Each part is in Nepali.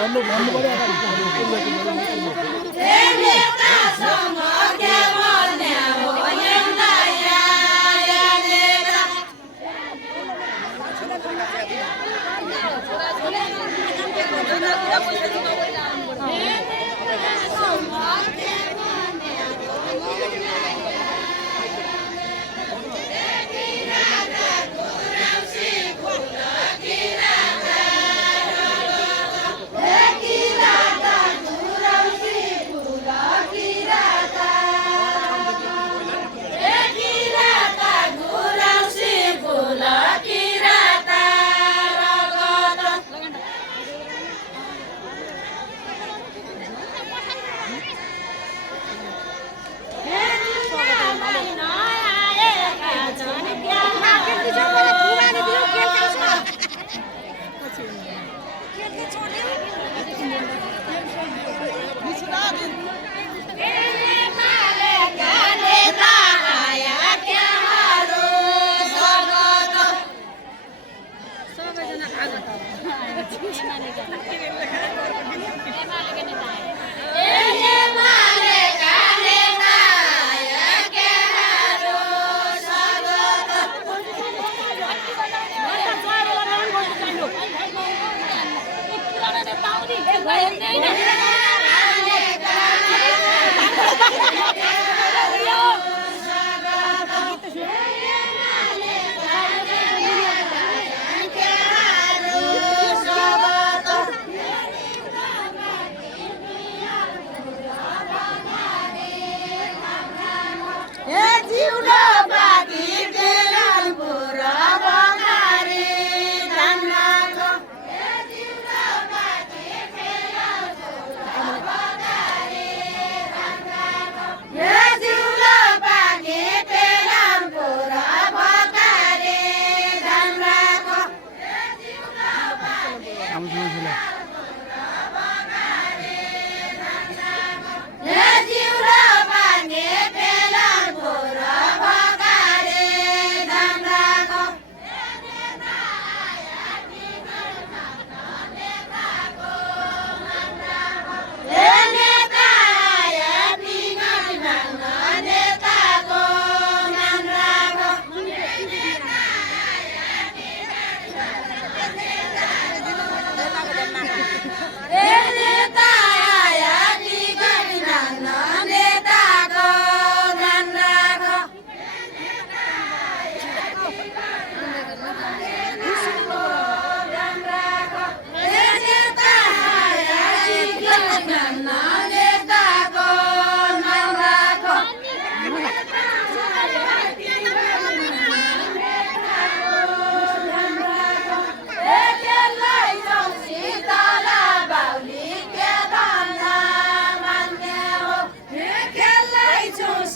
भन्नु पर्यो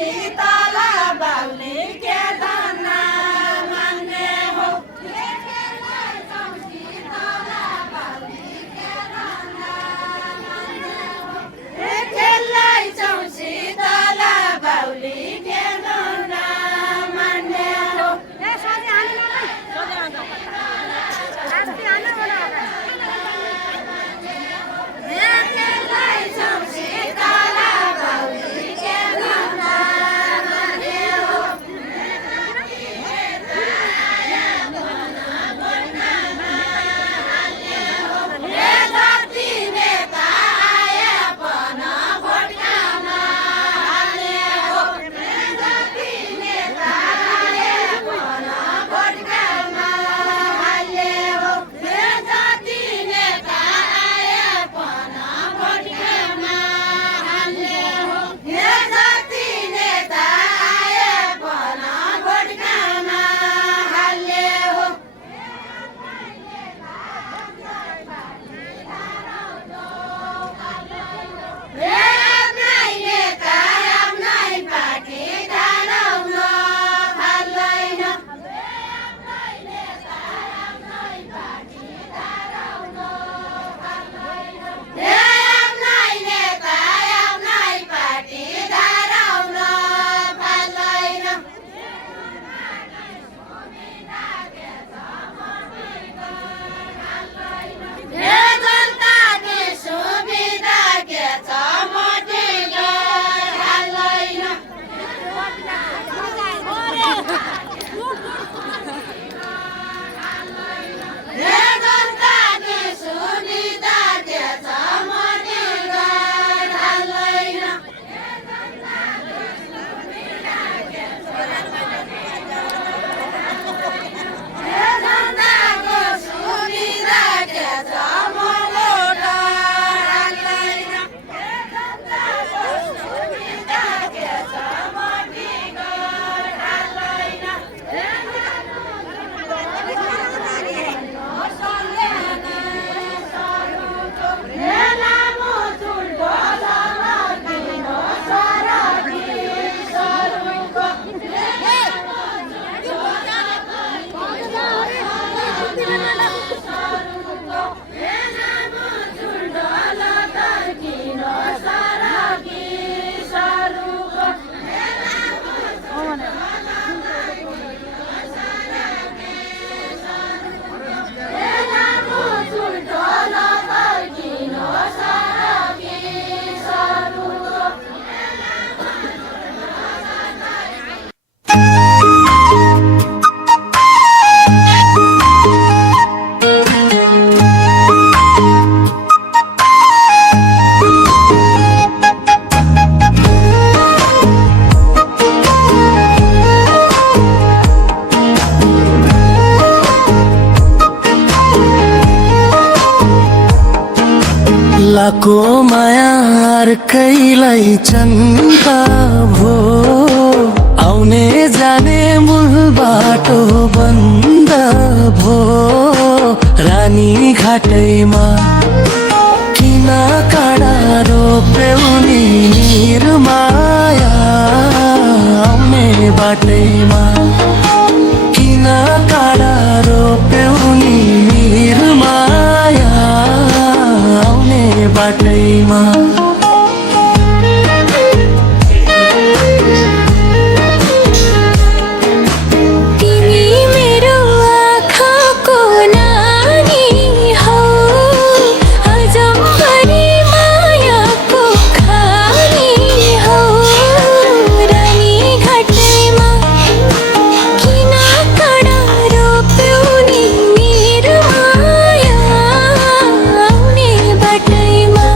शीतल बाउली के दाना मान्ने हो खेल्दै छौ शीतल बाउली के दाना मान्ने हो खेल्दै छौ शीतल बाउली के दाना मान्ने हो धरती नेता आए अपन भोटकामा हाल्ने हो धरती नेता आए अपन भोटकामा हाल्ने हो धरती नेता आए अपन भोटकामा हाल्ने हो धरती नेता आए अपन भोटकामा हाल्ने हो आफ्नै नेता आफ्नै पार्टी धाराउन थाल्दैन आफ्नै नेता आफ्नै पार्टी धाराउन थाल्दैन आफ्नै नेता आफ्नै पार्टी धाराउन थाल्दैन जनताको सुविधा के छ मोटीगर हाल्दैन जनताको सुविधा के छ मोटीगर हाल्दैन जनताको सुविधा के छ मोटीगर हाल्दैन जनताको सुविधा के छ मोटीगर हाल्दैन लामो चुल्ठो सरकिनो सरकी सरुको लाको माया अर्कैलाई चन्ता भो आउने जाने मूल बाटो बन्द भो रानी घाटैमा किन काँडा रोप्यौ नि निर्माया आउने बाटैमा किन काँडा रोप्यौ नि निर्माया आउने बाटैमा तिमी मेरो आँखाको नानी हौ अजम्बरी मायाको खानी हौ रानी घाटैमा किन काँडा रोप्यौ नि मेरो माया आउने बाटैमा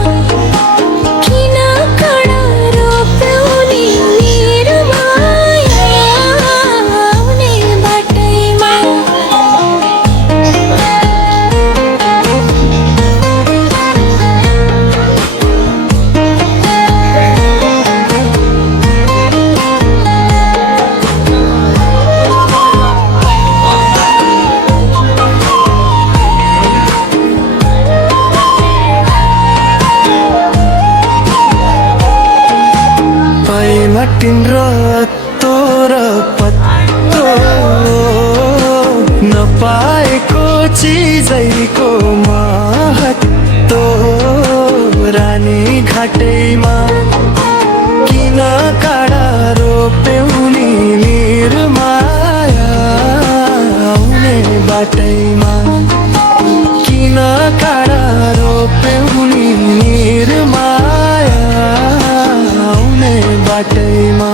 कठिन रत्तो र पत्तो नपाएको चिजैको महत्तो रानी घाटैमा किन काँडा रोप्यौ नि निर्माया आउने बाटैमा किन काँडा रोप्यौ नि निर्माया आउने बाटैमा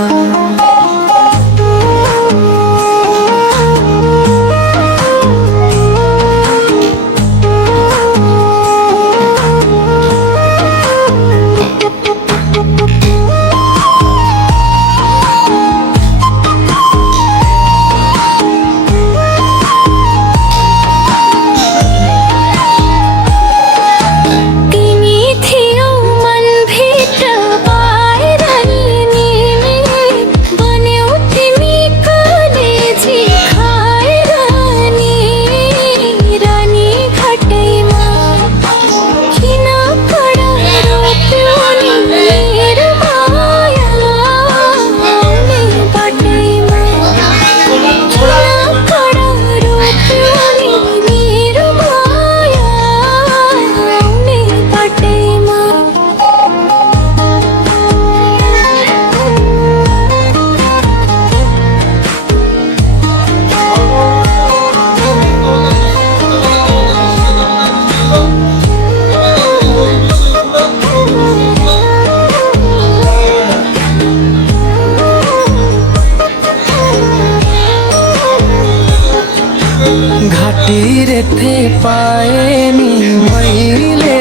घाटी रेथे पाए नि मैले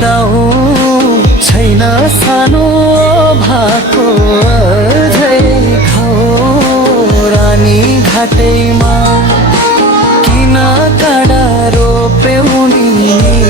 दाउ छैन सानो भाको अझै खाऊ रानी घाटैमा किन काँडा रोप्यौ नि